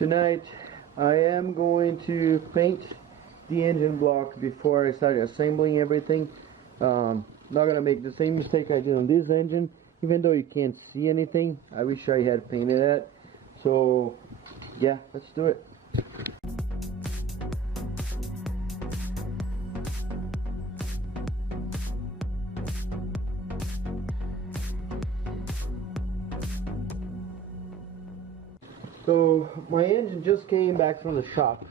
Tonight I am going to paint the engine block before I start assembling everything. Not gonna make the same mistake I did on this engine, even though you can't see anything. I wish I had painted that. So yeah, let's do it. So my engine just came back from the shop,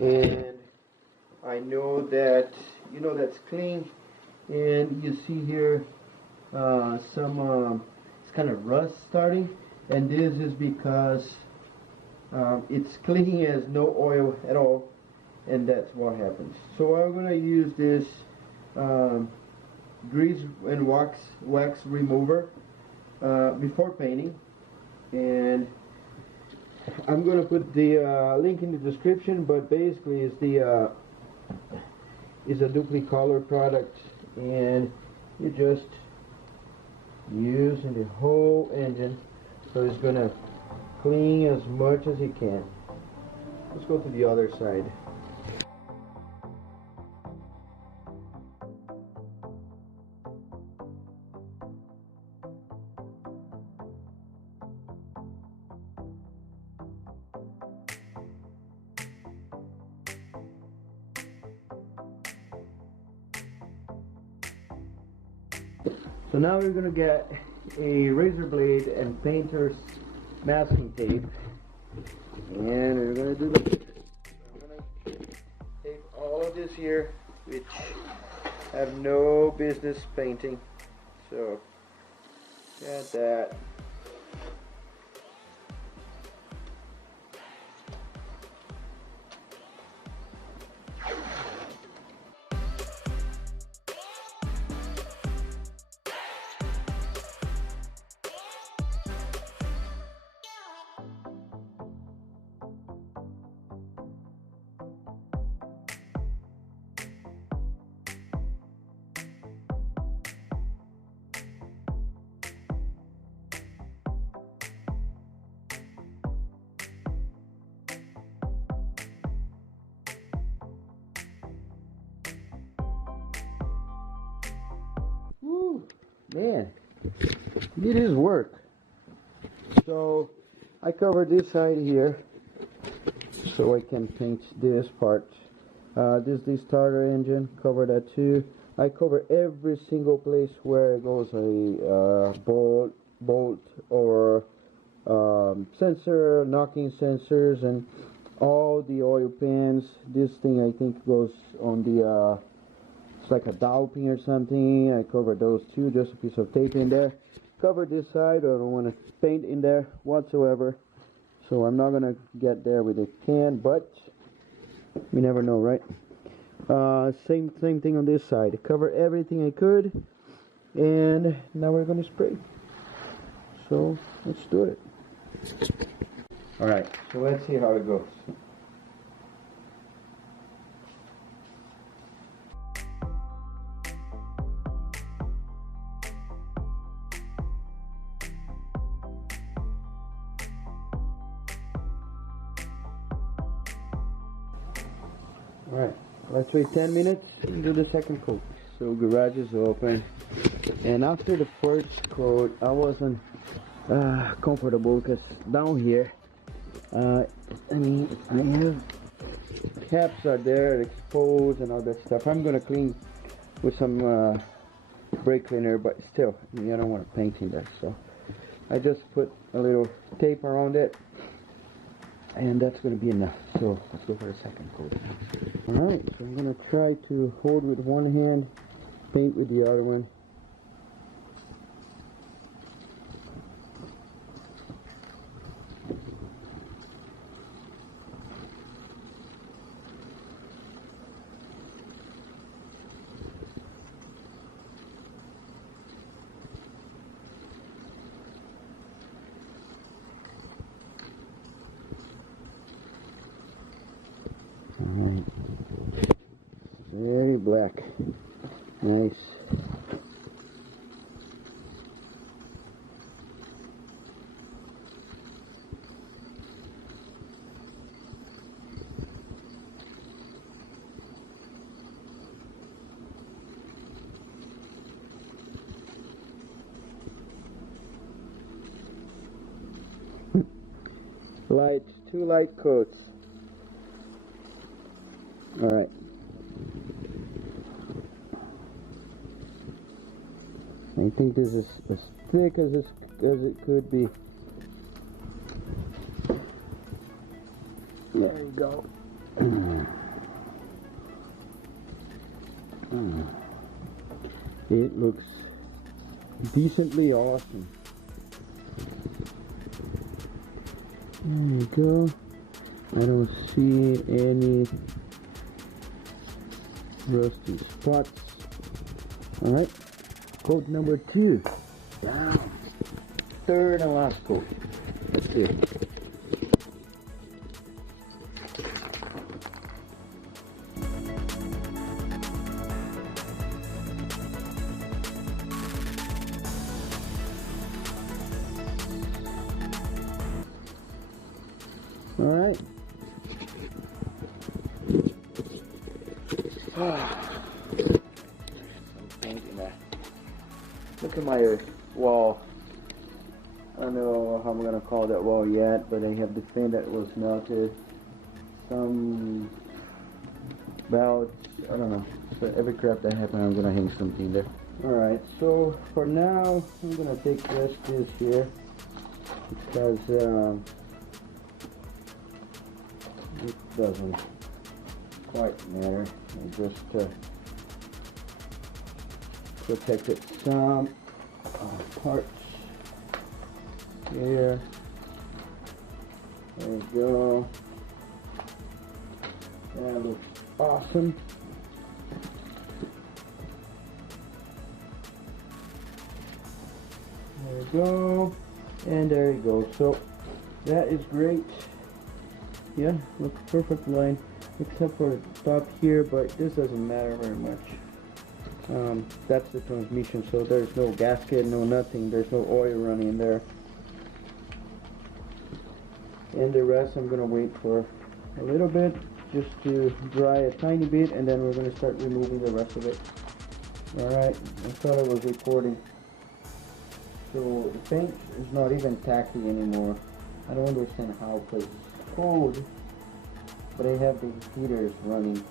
and I know that that's clean, and you see here some it's kind of rust starting, and this is because it's clean, has no oil at all, and that's what happens. So I'm gonna use this grease and wax remover before painting, and I'm gonna put the link in the description, but basically it's a duplicate color product, and you just use in the whole engine, so it's gonna clean as much as you can. Let's go to the other side. So now we're going to get a razor blade and painter's masking tape, and we're going to do this. I'm going to tape all of this here, which have no business painting. So got that. Woo, man, it is work. So I covered this side here so I can paint this part. This is the starter engine, cover that too. I cover every single place where it goes a bolt or sensor, knocking sensors, and all the oil pans. This thing I think goes on the it's like a dowel pin or something. I covered those too, just a piece of tape in there. Cover this side. I don't want to paint in there whatsoever, so I'm not gonna get there with a can, but we never know, right? Same thing on this side. Cover everything I could, and now we're gonna spray. So let's do it. All right, so let's see how it goes. Alright, let's wait 10 minutes and do the second coat. So garage is open, and after the first coat I wasn't comfortable because down here I have caps are there exposed and all that stuff. I'm gonna clean with some brake cleaner, but still I don't want to paint in there, so I just put a little tape around it, and that's going to be enough. So let's go for the second coat. Alright, so I'm going to try to hold with one hand, paint with the other one. Alright, very black, nice. two light coats. All right. I think this is as thick as it could be. There you go. It looks decently awesome. There you go. I don't see any rusty spots. Alright, coat number 2. Wow. Third and last coat. Let's do it. Alright. Look at my wall. I don't know how I'm gonna call that wall yet, but I have the thing that was melted. Some belts, I don't know. So every crap that happens, I'm gonna hang something there. Alright, so for now, I'm gonna take this here because it doesn't quite matter. I just protected some parts here. There we go. That looks awesome. There we go. And there you go. So that is great. Yeah, looks perfect line, except for top here, but this doesn't matter very much. That's the transmission, so there's no gasket, no nothing, there's no oil running in there. And the rest I'm gonna wait for a little bit just to dry a tiny bit, and then we're gonna start removing the rest of it. Alright, I thought I was recording. So the paint is not even tacky anymore. I don't understand how, because it's cold, but I have the heaters running.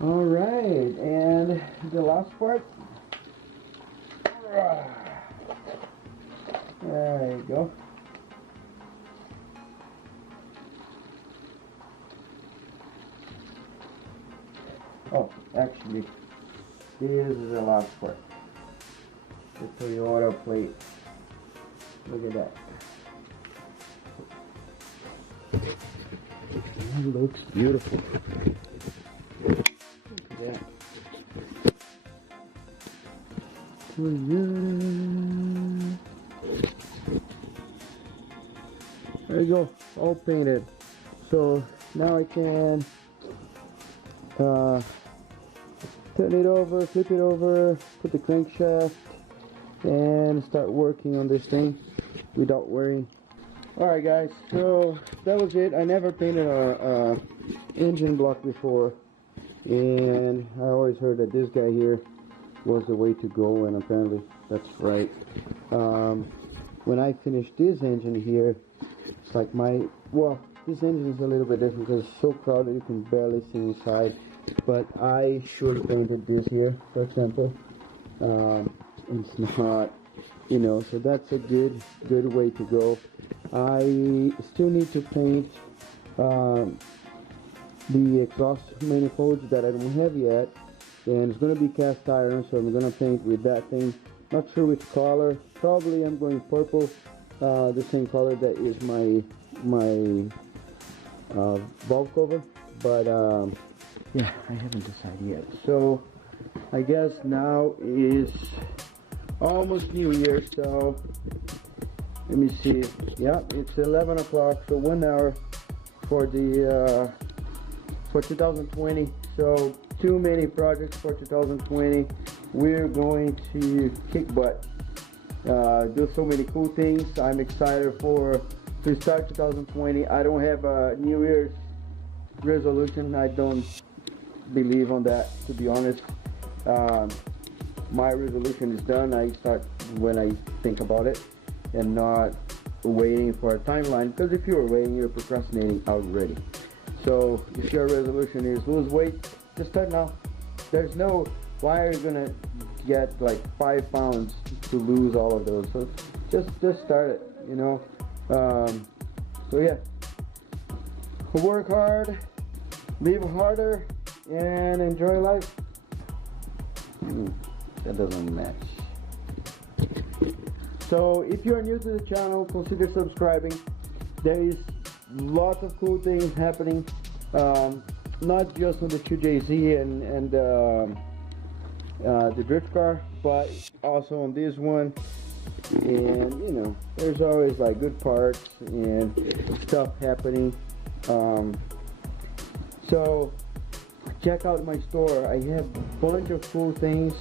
All right, and the last part. There you go. Oh, actually, this is the last part. The Toyota plate. Look at that. That looks beautiful. Yeah. There you go, all painted. So now I can turn it over, flip it over, put the crankshaft, and start working on this thing without worrying. Alright guys, so that was it. I never painted a engine block before. And I always heard that this guy here was the way to go, and apparently that's right. When I finish this engine here, it's like this engine is a little bit different because it's so crowded you can barely see inside. But I should painted this here, for example. It's not, you know, so that's a good way to go. I still need to paint the exhaust manifolds that I don't have yet, and it's going to be cast iron, so I'm going to paint with that thing. Not sure which color. Probably I'm going purple, the same color that is my valve cover, but yeah, I haven't decided yet. So I guess now is almost New Year, so let me see. Yeah, it's 11 o'clock, so 1 hour for the for 2020. So too many projects for 2020. We're going to kick butt, do so many cool things. I'm excited to start 2020. I don't have a New Year's resolution. I don't believe on that, to be honest. My resolution is done. I start when I think about it and not waiting for a timeline, because if you're waiting, you're procrastinating already. So if your resolution is lose weight, just start now. There's no, why are you gonna get like 5 pounds to lose all of those? So just start it, you know. So yeah, work hard, live harder, and enjoy life. That doesn't match. So if you're new to the channel, consider subscribing. There is lots of cool things happening, not just on the 2JZ and the drift car, but also on this one. And you know, there's always like good parts and stuff happening. So check out my store. I have a bunch of cool things.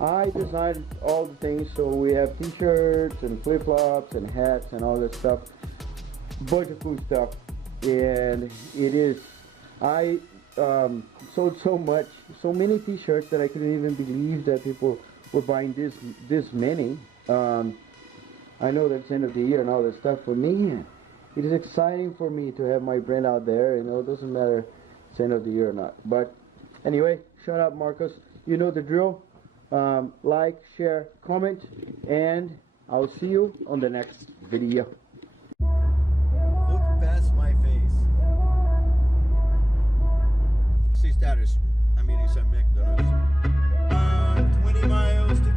I designed all the things, so we have t-shirts and flip-flops and hats and all that stuff. Bunch of cool stuff. And it is, I sold so many t-shirts that I couldn't even believe that people were buying this many. I know that's the end of the year and all that stuff. For me, it is exciting for me to have my brand out there. You know, it doesn't matter if it's the end of the year or not. But anyway, shut up, Marcus. You know the drill. Like, share, comment, and I'll see you on the next video. Look past my face. See status. I mean, it's at McDonald's. 20 miles to